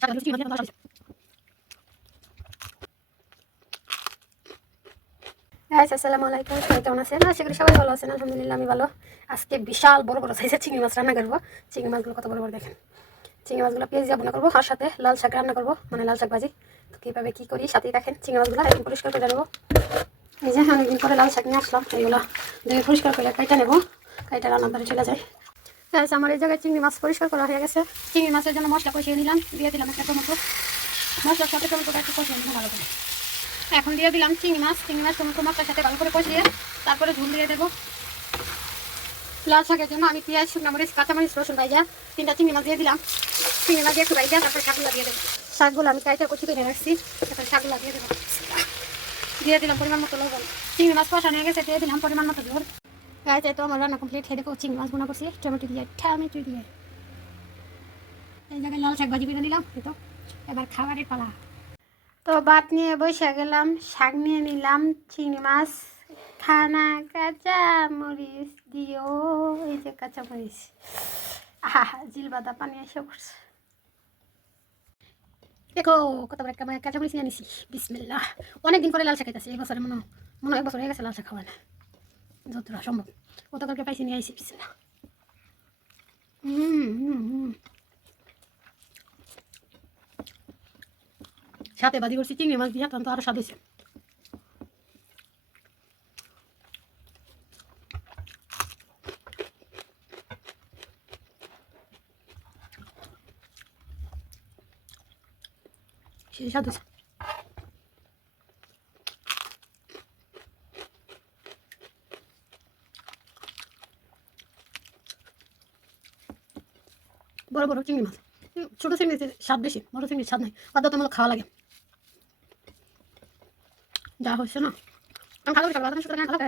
আসসালামু আলাইকুম, সবাই কেমন আছেন? আশা করি সবাই ভালো আছেন। আলহামদুলিল্লাহ আমি ভালো। আজকে বিশাল বড় বড় সাইজের চিংড়ি মাছ রান্না করবো। চিংড়ি মাছগুলো কত বড় বড় দেখেন। চিংড়ি মাছগুলো পেঁয়াজ দিয়ে রান্না করবো, আর সাথে লাল শাক রান্না করবো, মানে লাল শাক ভাজি। তো কীভাবে কী করি সাথেই দেখেন। চিংড়ি মাছগুলো এখন পরিষ্কার করে নেবো। এই যে অনেকদিন পরে লাল শাক নিয়ে আসলাম, এইগুলো ধুয়ে পরিষ্কার করে কাইটা নেবো, কাইটা রান্নার ধারে চলে যায়। আমার এই জায়গায় চিংড়ি মাছ পরিষ্কার করা হয়ে গেছে। চিংড়ি মাছের জন্য মশলা কষিয়ে নিলাম, দিয়ে দিলাম একটা টমেটো। মশলার সাথে টমেটোটা একটু কষিয়ে নিলাম ভালো করে। এখন দিয়ে দিলাম চিংড়ি মাছ টমেটো মশলার সাথে ভালো করে কষিয়ে তারপরে ঝোল দিয়ে দেবো। লাল শাকের জন্য আমি পেঁয়াজ, শুকনো মরিচ, কাঁচামরিচ, রসুন ভাইজা 3টা চিংড়ি মাছ দিয়ে দিলাম। চিংড়ি মাছ দিয়ে একটু ভাইজা তারপরে শাকগুলো দিয়ে দেবো। শাকগুলো আমি কাইটা কচি করে রাখছি, তারপরে শাকগুলো দিয়ে দেবো। দিয়ে দিলাম পরিমাণ মতো লবণ। চিংড়ি মাছ কষানো হয়ে গেছে, দিয়ে দিলাম পরিমাণ মতো ঝোল। গায়ে তো আমার রান্না কমপ্লিট। খেয়ে দেখো চিংড়ি মাছ বোনা করছি টমেটো দিয়ে এই জায়গায় লাল শাক ভাজি করে নিলাম। তো এবার খাবারের পালা। তো ভাত নিয়ে বসে গেলাম, শাক নিয়ে নিলাম, চিংড়ি মাছ, খানা কাঁচা মরিচ দিও। এই যে কাঁচা মরিচ, আহা জিল বাদা পানি এসে পড়ছে। দেখো কত বড় একটা কাঁচা মরিচ নিয়ে নিছি। বিসমিল্লাহ। অনেকদিন পরে লাল শাক খাইতেছি, এই বছরে মনে হয় 1 বছর হয়ে গেছে লাল শাক খাওয়া না, যতটা সম্ভব। কতকালকে পাইছি নিয়ে আইসি। বিসমিল্লাহ। সাথে বাজি করছি চিংড়ি মাছ দিয়ে, তখন তো আরো স্বাদ হয়েছে। সেই স্বাদ হয়েছে। বড় বড় চিংড়ি মাছ, ছোটো চিংড়িতে স্বাদ বেশি, বড় চিংড়ির স্বাদ নাই। বাধ্যতামূলক খাওয়া লাগে। যা হচ্ছে না, আমি ভালো করে খাবো,